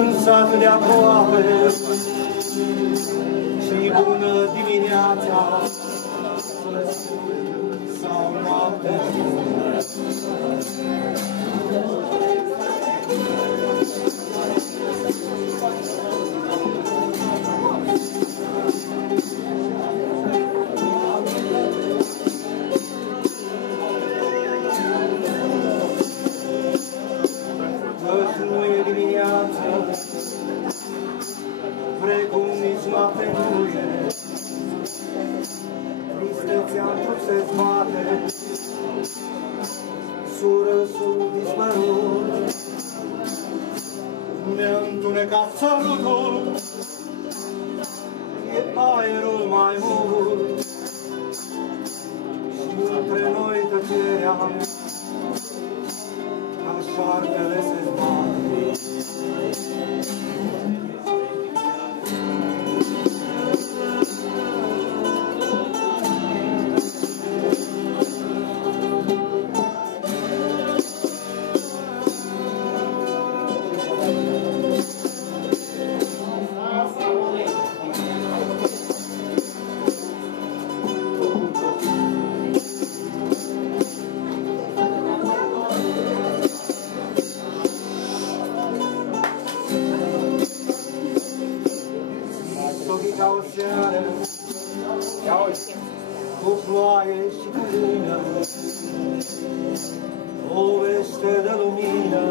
plâns atât de aproape și bună dimineața sau noapte. Nu e dimineață, precum nici noapte nu e. Tristețea în trup se zbate, surâsul dispărut. Ne-a întunecat sărutul, e aerul mai mult și între noi tăcerea ca șarpele se zbate. Ca o seară, cu ploaie și cu lună, o vește de lumină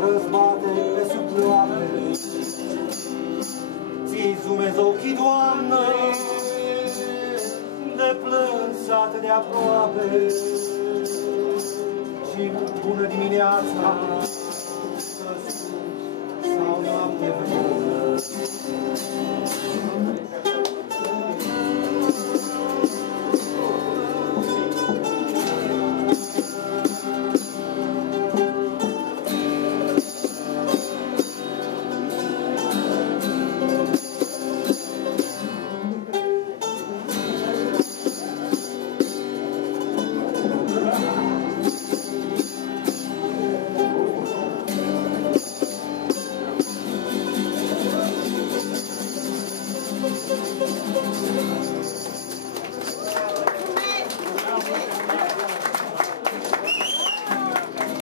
răzbate pe sub ploape. Ți zumezi ochii, Doamnă, de plâns atât de aproape și bună dimineața sau noapte bună.